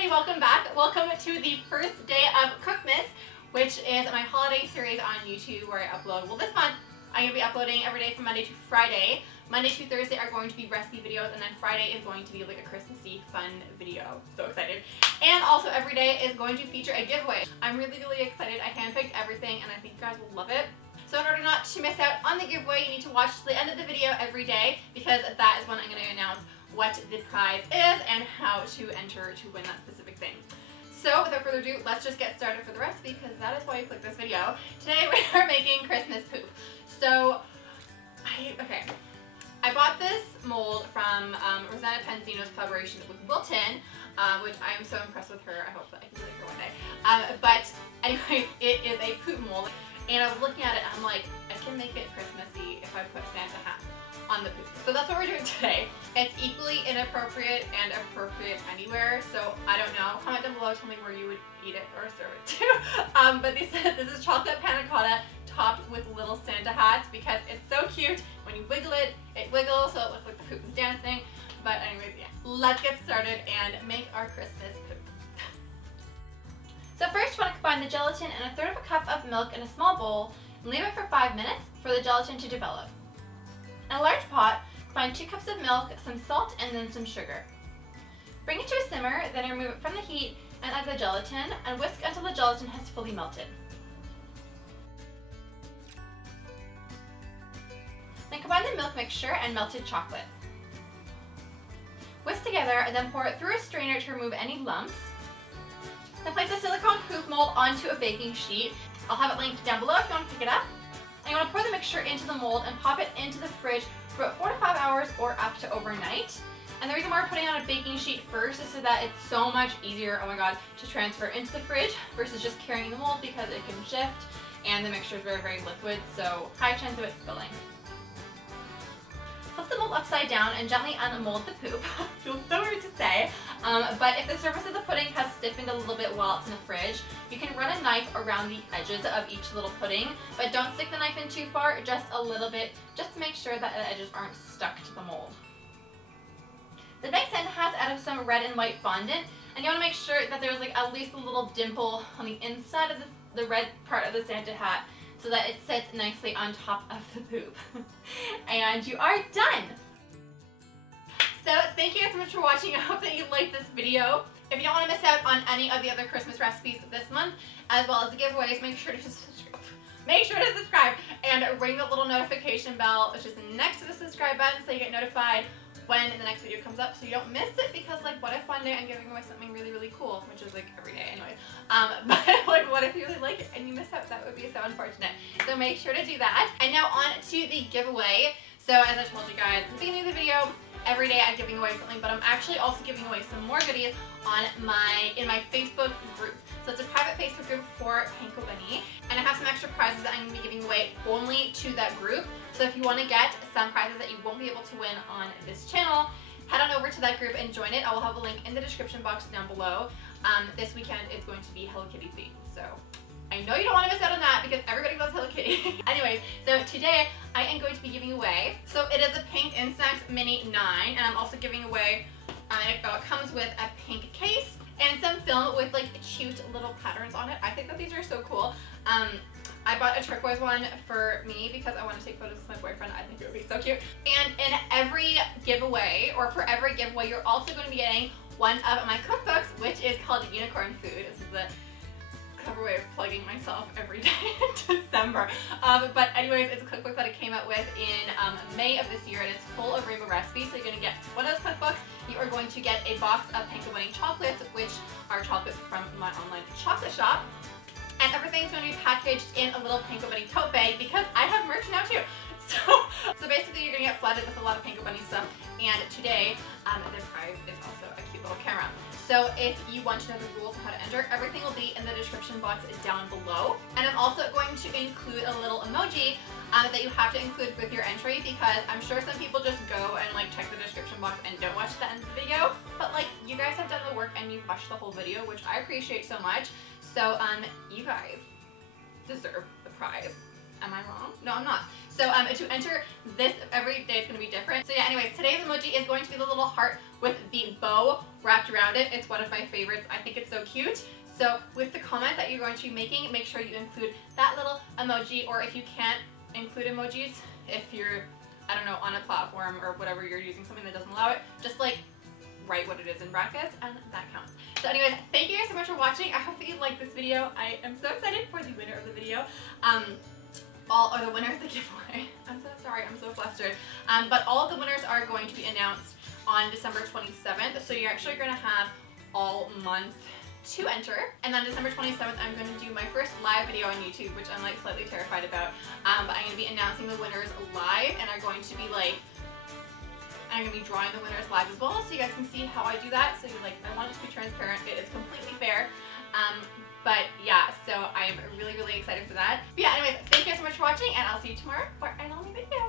everybody, welcome back. Welcome to the first day of Cookmas, which is my holiday series on YouTube where I upload, well this month, I'm going to be uploading every day from Monday to Friday. Monday to Thursday are going to be recipe videos, and then Friday is going to be like a Christmassy fun video. So excited. And also every day is going to feature a giveaway. I'm really excited. I handpicked everything and I think you guys will love it. So in order not to miss out on the giveaway, you need to watch to the end of the video every day, because that is when I'm going to announce what the prize is and how to enter to win that specific thing. So without further ado, let's just get started for the recipe, because that is why you clicked this video. Today we are making Christmas poop. So, I bought this mold from Rosanna Penzino's collaboration with Wilton, which I am so impressed with her. I hope that I can do her one day. But anyway, it is a poop mold, and I was looking at it and I'm like, I can make it Christmassy if I put Santa hats on the poop. So that's what we're doing today. It's equally inappropriate and appropriate anywhere, so I don't know. Comment down below, tell me where you would eat it or serve it to. But this is chocolate panna cotta topped with little Santa hats, because it's so cute. When you wiggle it, it wiggles, so it looks like the poop is dancing. But anyways, yeah. Let's get started and make our Christmas poop. So first you want to combine the gelatin and 1/3 cup of milk in a small bowl and leave it for 5 minutes for the gelatin to develop. In a large pot, combine 2 cups of milk, some salt, and then some sugar. Bring it to a simmer, then remove it from the heat and add the gelatin and whisk until the gelatin has fully melted. Then combine the milk mixture and melted chocolate. Whisk together and then pour it through a strainer to remove any lumps. Then place a silicone poop mold onto a baking sheet. I'll have it linked down below if you want to pick it up. And you want to pour the mixture into the mold and pop it into the fridge for about 4 to 5 hours or up to overnight. And the reason why we're putting on a baking sheet first is so that it's so much easier, oh my god, to transfer into the fridge versus just carrying the mold, because it can shift and the mixture is very liquid, so high chance of it spilling. Flip the mold upside down and gently unmold the poop. Feels so weird to say, but if the surface of the pudding has stiffened a little bit while it's in the fridge, you can run a knife around the edges of each little pudding, but don't stick the knife in too far, just a little bit, just to make sure that the edges aren't stuck to the mold. The next Santa hat's out of some red and white fondant, and you want to make sure that there's like at least a little dimple on the inside of the red part of the Santa hat, so that it sits nicely on top of the poop. And you are done! So thank you guys so much for watching. I hope that you liked this video. If you don't want to miss out on any of the other Christmas recipes this month, as well as the giveaways, make sure to subscribe. Make sure to subscribe and ring the little notification bell, which is next to the subscribe button, so you get notified when the next video comes up, so you don't miss it. Because like, what if one day I'm giving away something really cool, which is like every day anyways, but like, what if you really like it and you miss out? That would be so unfortunate. So make sure to do that. And now on to the giveaway. So as I told you guys at the beginning of the video, every day I'm giving away something, but I'm actually also giving away some more goodies on in my Facebook group. So it's a private Facebook group for Panko Bunny, and I have some extra prizes that I'm going to be giving away only to that group. So if you want to get some prizes that you won't be able to win on this channel, head on over to that group and join it. I will have a link in the description box down below. This weekend is going to be Hello Kitty themed, so I know you don't want to miss out on that because everybody loves Hello Kitty. Anyways, so today I am going to be giving away, so it is a pink Instax Mini 9, and I'm also giving away, it comes with a pink case and some film with like cute little patterns on it. I think that these are so cool. I bought a turquoise one for me because I want to take photos with my boyfriend. I think it would be so cute. And in every giveaway, or for every giveaway, you're also going to be getting one of my cookbooks, which is called Unicorn Food. This is the clever way of plugging myself every day in December. But anyways, it's a cookbook that I came out with in May of this year, and it's full of rainbow recipes. So you're going to get one of those cookbooks. You are going to get a box of Panko Bunny chocolates, which are chocolates from my online chocolate shop. And everything's going to be packaged in a little Panko Bunny tote bag, because I have merch now too. So basically you're going to get flooded with a lot of Panko Bunny stuff. And today, the prize is also a cute little camera. So if you want to know the rules of how to enter, everything will be in the description box down below. And I'm also going to include a little emoji that you have to include with your entry, because I'm sure some people just go and like check the description box and don't watch the end of the video. But like, you guys have done the work and you've watched the whole video, which I appreciate so much. So you guys deserve the prize. Am I wrong? No, I'm not. So to enter this, every day is going to be different. So yeah, anyways, today's emoji is going to be the little heart with the bow wrapped around it. It's one of my favorites. I think it's so cute. So with the comment that you're going to be making, make sure you include that little emoji, or if you can't include emojis, if you're, I don't know, on a platform or whatever, you're using something that doesn't allow it, just like write what it is in brackets, and that counts. So anyways, thank you guys so much for watching. I hope that you liked this video. I am so excited for the winner of the video. Or the winner of the giveaway. I'm so sorry, I'm so flustered. But all of the winners are going to be announced on December 27th. So you're actually going to have all month to enter. And then December 27th, I'm going to do my first live video on YouTube, which I'm like slightly terrified about. But I'm going to be announcing the winners live, and are going to be like, I'm going to be drawing the winners live as well, so you guys can see how I do that. So you're like, I want it to be transparent. It is completely fair. But yeah, so I'm really, really excited for that. But yeah, anyways, thank you guys so much for watching, and I'll see you tomorrow for another video.